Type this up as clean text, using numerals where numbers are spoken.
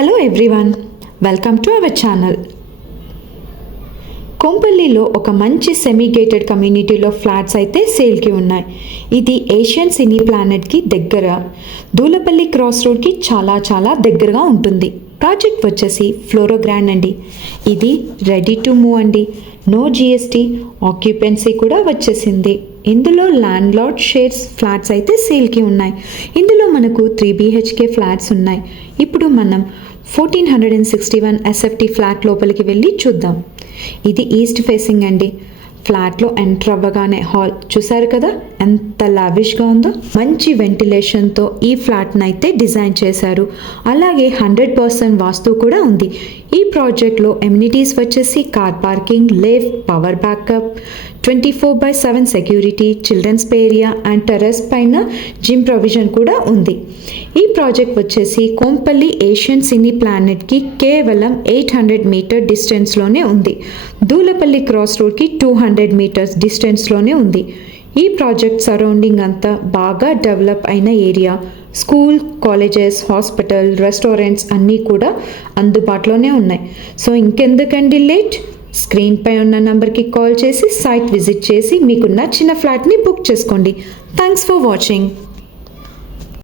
Hello everyone, welcome to our channel. కొంపల్లిలో ఒక మంచి సెమీ గేటెడ్ కమ్యూనిటీలో ఫ్లాట్స్ అయితే సేల్కి ఉన్నాయి. ఇది ఏషియన్ సినీ ప్లానెట్కి దగ్గర, దూలపల్లి క్రాస్ రోడ్కి చాలా దగ్గరగా ఉంటుంది. ప్రాజెక్ట్ వచ్చేసి ఫ్లోరోగ్రాండ్ అండి. ఇది రెడీ టు మూవ్ అండి. నో జిఎస్టీ, ఆక్యుపెన్సీ కూడా వచ్చేసింది. ఇందులో ల్యాండ్ లార్డ్ షేర్స్ ఫ్లాట్స్ అయితే సేల్కి ఉన్నాయి. ఇందులో మనకు 3 BHK ఫ్లాట్స్ ఉన్నాయి. ఇప్పుడు మనం 1461 SFT ఫ్లాట్ లోపలికి వెళ్ళి చూద్దాం. ఇది ఈస్ట్ ఫేసింగ్ అండి. ఫ్లాట్లో ఎంటర్ అవ్వగానే హాల్ చూసారు కదా, ఎంత లావిష్గా ఉందో. మంచి వెంటిలేషన్తో ఈ ఫ్లాట్ని అయితే డిజైన్ చేశారు. అలాగే 100% వాస్తు కూడా ఉంది. ఈ ప్రాజెక్ట్లో ఎమ్యూనిటీస్ వచ్చేసి car parking, lift, power backup, 24/7 security, children's play area and terrace పైన జిమ్ ప్రొవిజన్ కూడా ఉంది. ఈ ప్రాజెక్ట్ వచ్చేసి కొంపల్లి ఏషియన్ సినీ ప్లానెట్కి కేవలం 800 మీటర్ డిస్టెన్స్లోనే ఉంది. దూలపల్లి క్రాస్ రోడ్కి 200 మీటర్స్ డిస్టెన్స్లోనే ఉంది. ఈ ప్రాజెక్ట్ సరౌండింగ్ అంతా బాగా డెవలప్ అయిన area. School, colleges, hospital, restaurants అన్నీ కూడా అందుబాటులోనే ఉన్నాయి. సో ఇంకెందుకండి లేట్, స్క్రీన్పై ఉన్న నెంబర్కి కాల్ చేసి సైట్ విజిట్ చేసి మీకు నచ్చిన ఫ్లాట్ని బుక్ చేసుకోండి. Thanks for watching.